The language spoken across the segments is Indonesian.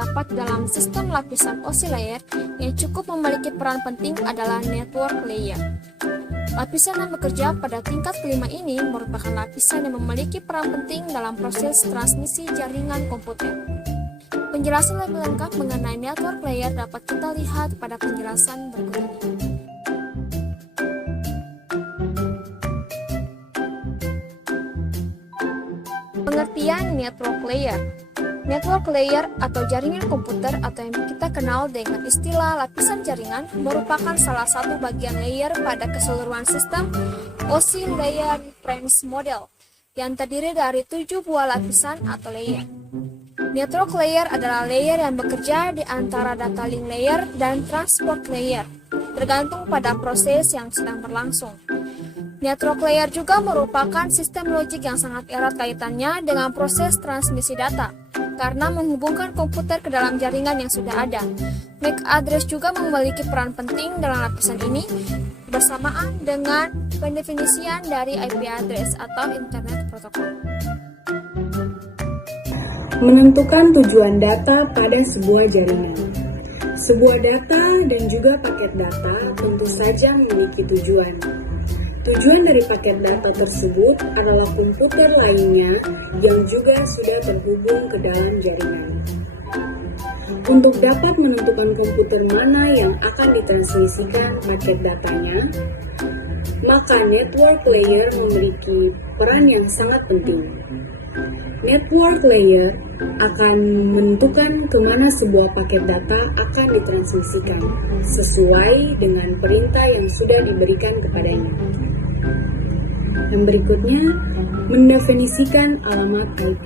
terdapat dalam sistem lapisan OSI layer yang cukup memiliki peran penting adalah network layer. Lapisan yang bekerja pada tingkat kelima ini merupakan lapisan yang memiliki peran penting dalam proses transmisi jaringan komputer. Penjelasan lebih lengkap mengenai network layer dapat kita lihat pada penjelasan berikut ini. Pengertian network layer. Network layer atau jaringan komputer atau yang kita kenal dengan istilah lapisan jaringan merupakan salah satu bagian layer pada keseluruhan sistem OSI layer reference model yang terdiri dari 7 buah lapisan atau layer. Network layer adalah layer yang bekerja di antara data link layer dan transport layer, tergantung pada proses yang sedang berlangsung. Network layer juga merupakan sistem logik yang sangat erat kaitannya dengan proses transmisi data, karena menghubungkan komputer ke dalam jaringan yang sudah ada. MAC address juga memiliki peran penting dalam lapisan ini, bersamaan dengan pendefinisian dari IP address atau Internet Protocol. Menentukan tujuan data pada sebuah jaringan. Sebuah data dan juga paket data tentu saja memiliki tujuan. Tujuan dari paket data tersebut adalah komputer lainnya yang juga sudah terhubung ke dalam jaringan. Untuk dapat menentukan komputer mana yang akan ditransmisikan paket datanya, maka network layer memiliki peran yang sangat penting. Network layer akan menentukan kemana sebuah paket data akan ditransmisikan sesuai dengan perintah yang sudah diberikan kepadanya. Yang berikutnya, mendefinisikan alamat IP.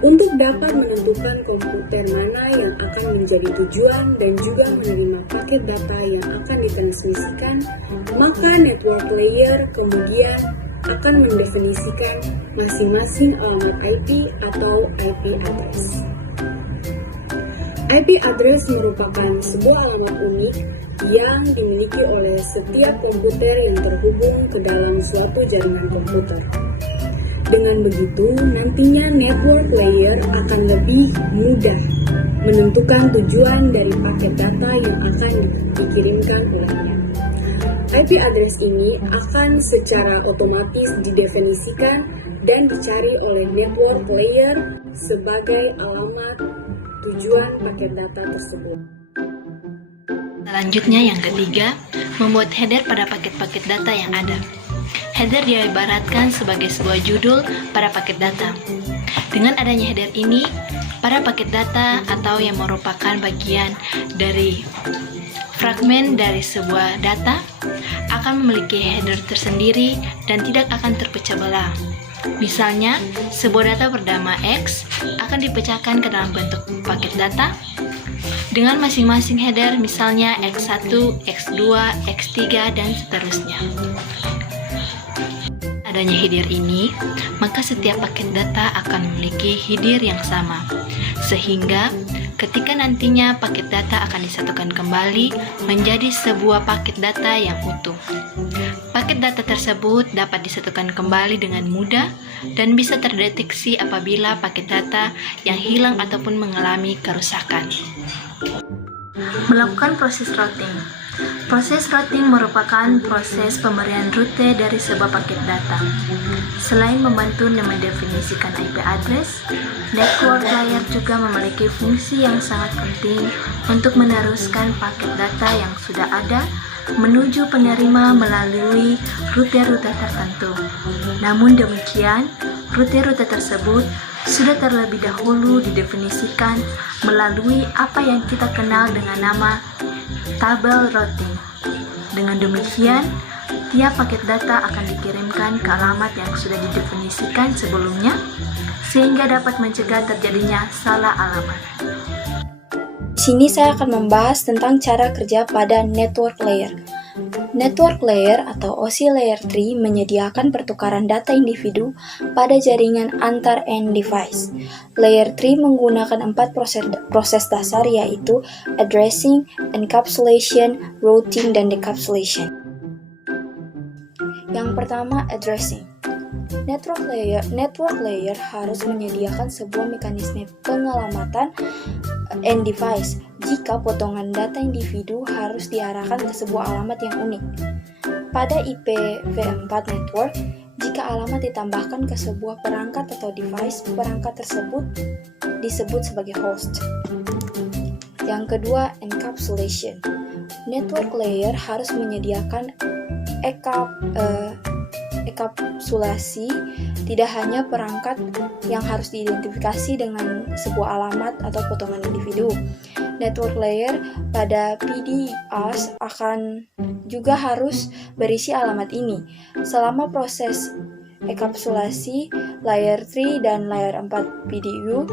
Untuk dapat menentukan komputer mana yang akan menjadi tujuan dan juga menerima paket data yang akan ditransmisikan, maka network layer kemudian akan mendefinisikan masing-masing alamat IP atau IP address. IP address merupakan sebuah alamat unik yang dimiliki oleh setiap komputer yang terhubung ke dalam suatu jaringan komputer. Dengan begitu, nantinya network layer akan lebih mudah menentukan tujuan dari paket data yang akan dikirimkan olehnya. IP address ini akan secara otomatis didefinisikan dan dicari oleh network layer sebagai alamat tujuan paket data tersebut. Selanjutnya yang ketiga, membuat header pada paket-paket data yang ada. Header diibaratkan sebagai sebuah judul pada paket data. Dengan adanya header ini, para paket data atau yang merupakan bagian dari fragmen dari sebuah data akan memiliki header tersendiri dan tidak akan terpecah belah. Misalnya, sebuah data bernama X akan dipecahkan ke dalam bentuk paket data dengan masing-masing header, misalnya X1, X2, X3, dan seterusnya. Adanya header ini, maka setiap paket data akan memiliki header yang sama, sehingga ketika nantinya paket data akan disatukan kembali menjadi sebuah paket data yang utuh. Paket data tersebut dapat disatukan kembali dengan mudah dan bisa terdeteksi apabila paket data yang hilang ataupun mengalami kerusakan. Melakukan proses routing. Proses routing merupakan proses pemberian rute dari sebuah paket data. Selain membantu mendefinisikan IP address, network layer juga memiliki fungsi yang sangat penting untuk meneruskan paket data yang sudah ada menuju penerima melalui rute-rute tertentu. Namun demikian, rute-rute tersebut sudah terlebih dahulu didefinisikan melalui apa yang kita kenal dengan nama tabel routing. Dengan demikian, tiap paket data akan dikirimkan ke alamat yang sudah didefinisikan sebelumnya, sehingga dapat mencegah terjadinya salah alamat. Di sini saya akan membahas tentang cara kerja pada network layer. Network layer atau OSI layer 3 menyediakan pertukaran data individu pada jaringan antar end device. Layer 3 menggunakan 4 proses dasar yaitu addressing, encapsulation, routing, dan decapsulation. Yang pertama, addressing. Network layer harus menyediakan sebuah mekanisme pengelamatan end-device jika potongan data individu harus diarahkan ke sebuah alamat yang unik. Pada IPv4 network, jika alamat ditambahkan ke sebuah perangkat atau device, perangkat tersebut disebut sebagai host. Yang kedua, encapsulation. Network layer harus menyediakan enkapsulasi, tidak hanya perangkat yang harus diidentifikasi dengan sebuah alamat atau potongan individu. Network layer pada PDUs akan juga harus berisi alamat ini. Selama proses enkapsulasi layer 3 dan layer 4 PDU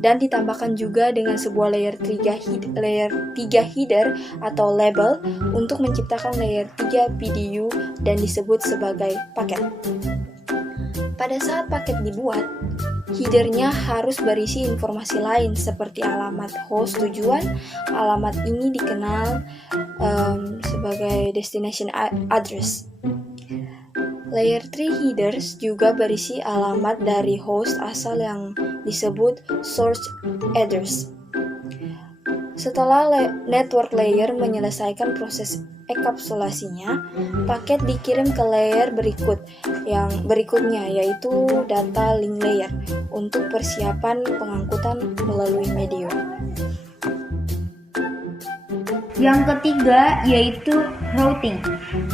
dan ditambahkan juga dengan sebuah layer 3 header atau label untuk menciptakan layer 3 PDU dan disebut sebagai paket. Pada saat paket dibuat, headernya harus berisi informasi lain seperti alamat host tujuan. Alamat ini dikenal sebagai destination address. Layer 3 headers juga berisi alamat dari host asal yang disebut source address. Setelah network layer menyelesaikan proses enkapsulasinya, paket dikirim ke layer berikutnya yaitu data link layer untuk persiapan pengangkutan melalui medium. Yang ketiga yaitu routing.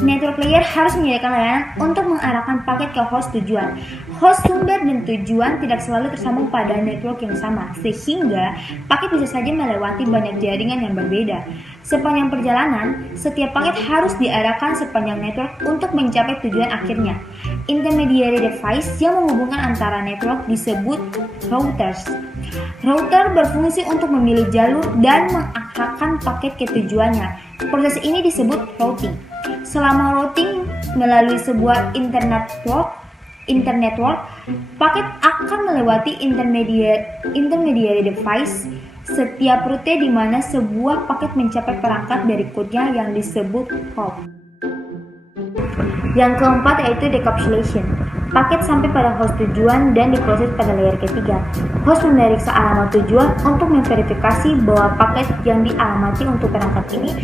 Network layer harus menyediakan layanan untuk mengarahkan paket ke host tujuan. Host sumber dan tujuan tidak selalu tersambung pada network yang sama, sehingga paket bisa saja melewati banyak jaringan yang berbeda. Sepanjang perjalanan, setiap paket harus diarahkan sepanjang network untuk mencapai tujuan akhirnya. Intermediary device yang menghubungkan antara network disebut routers. Router berfungsi untuk memilih jalur dan mengarahkan paket ke tujuannya. Proses ini disebut routing. Selama routing melalui sebuah internet network, paket akan melewati intermediary device setiap rute di mana sebuah paket mencapai perangkat berikutnya yang disebut hop. Yang keempat yaitu decapsulation. Paket sampai pada host tujuan dan diproses pada layer ketiga. Host memeriksa alamat tujuan untuk memverifikasi bahwa paket yang dialamati untuk perangkat ini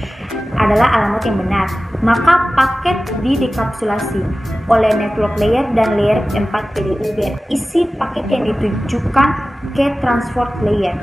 adalah alamat yang benar. Maka paket didekapsulasi oleh network layer dan layer 4 PDU berisi paket yang ditujukan ke transport layer.